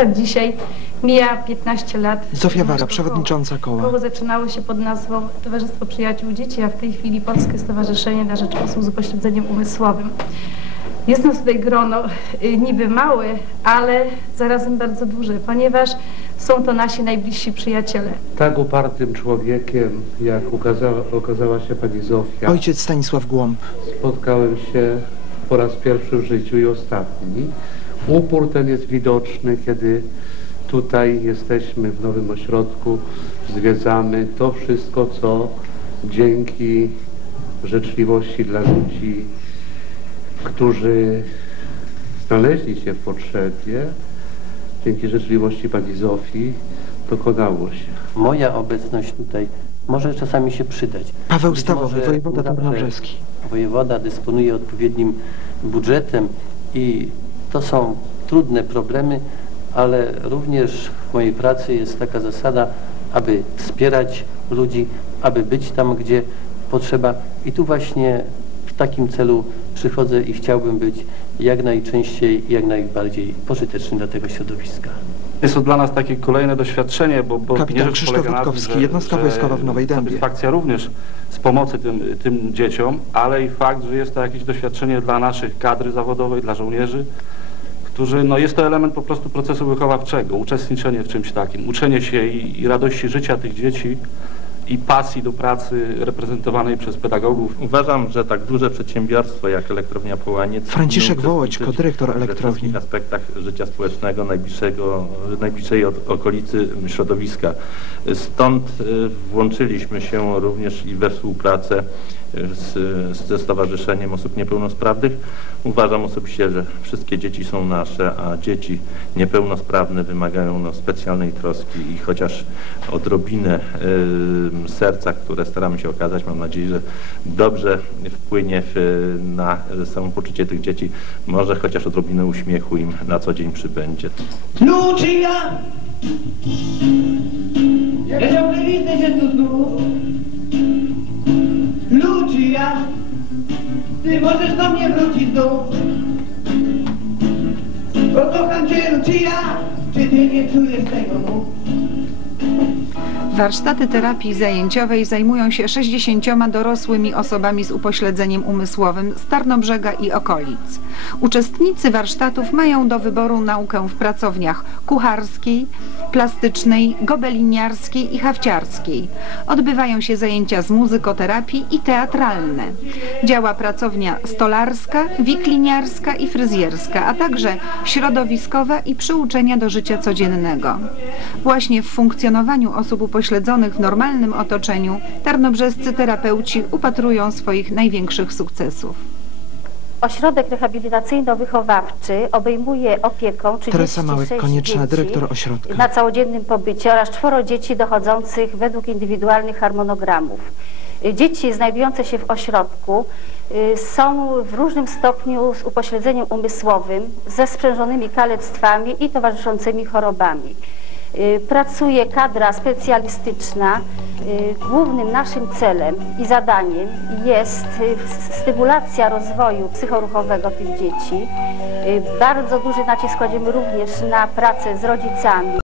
Akurat dzisiaj mija 15 lat. Zofia Wara, przewodnicząca koła. Koło zaczynało się pod nazwą Towarzystwo Przyjaciół Dzieci, a w tej chwili Polskie Stowarzyszenie na Rzecz Osób z Upośledzeniem Umysłowym. Jest nas tutaj grono y, niby małe, ale zarazem bardzo duże, ponieważ są to nasi najbliżsi przyjaciele. Tak upartym człowiekiem, jak ukazała, okazała się pani Zofia, Ojciec Stanisław Głąb. spotkałem się po raz pierwszy w życiu i ostatni. Upór ten jest widoczny, kiedy tutaj jesteśmy w nowym ośrodku, zwiedzamy to wszystko, co dzięki życzliwości dla ludzi, którzy znaleźli się w potrzebie, dzięki życzliwości pani Zofii, dokonało się. Moja obecność tutaj może czasami się przydać. Paweł Być Stawowy, wojewoda tarnobrzeski. Wojewoda dysponuje odpowiednim budżetem i to są trudne problemy, ale również w mojej pracy jest taka zasada, aby wspierać ludzi, aby być tam, gdzie potrzeba. I tu właśnie w takim celu przychodzę i chciałbym być jak najczęściej i jak najbardziej pożyteczny dla tego środowiska. Jest to dla nas takie kolejne doświadczenie, bo, bo Kapitan nie rzecz Krzysztof polega na tym, że- jednostka że wojskowa w Nowej Dębie. Satysfakcja również z pomocy tym, tym dzieciom, ale i fakt, że jest to jakieś doświadczenie dla naszych kadry zawodowej, dla żołnierzy, którzy, no jest to element po prostu procesu wychowawczego, uczestniczenie w czymś takim, uczenie się i, i radości życia tych dzieci i pasji do pracy reprezentowanej przez pedagogów. Uważam, że tak duże przedsiębiorstwo jak Elektrownia Połaniec Franciszek Wołoćko, dyrektor elektrowni. wszystkich aspektach życia społecznego najbliższego, najbliższej od- okolicy środowiska. Stąd y, włączyliśmy się również i we współpracę z, ze Stowarzyszeniem Osób Niepełnosprawnych. Uważam osobiście, że wszystkie dzieci są nasze, a dzieci niepełnosprawne wymagają no, specjalnej troski i chociaż odrobinę y, serca, które staramy się okazać, mam nadzieję, że dobrze wpłynie w, na samopoczucie tych dzieci, może chociaż odrobinę uśmiechu im na co dzień przybędzie. Lucia! Ja widzę się tu znów. Lucia! Ty możesz do mnie wrócić znów. Bo kocham cię, Lucia! Czy ty nie czujesz tego mu? Warsztaty terapii zajęciowej zajmują się 60 dorosłymi osobami z upośledzeniem umysłowym z Tarnobrzega i okolic. Uczestnicy warsztatów mają do wyboru naukę w pracowniach kucharskiej, plastycznej, gobeliniarskiej i hawciarskiej. Odbywają się zajęcia z muzykoterapii i teatralne. Działa pracownia stolarska, wikliniarska i fryzjerska, a także środowiskowa i przyuczenia do życia codziennego. Właśnie w funkcjonowaniu osób upośledzonych w normalnym otoczeniu tarnobrzescy terapeuci upatrują swoich największych sukcesów. Ośrodek rehabilitacyjno-wychowawczy obejmuje opieką Teresa 36 Małek-Konieczna, dzieci dyrektor ośrodka. na całodziennym pobycie oraz czworo dzieci dochodzących według indywidualnych harmonogramów. Dzieci znajdujące się w ośrodku y, są w różnym stopniu z upośledzeniem umysłowym, ze sprzężonymi kalectwami i towarzyszącymi chorobami. Y, Pracuje kadra specjalistyczna. Y, Głównym naszym celem i zadaniem jest y, stymulacja rozwoju psychoruchowego tych dzieci. Bardzo duży nacisk kładziemy również na pracę z rodzicami.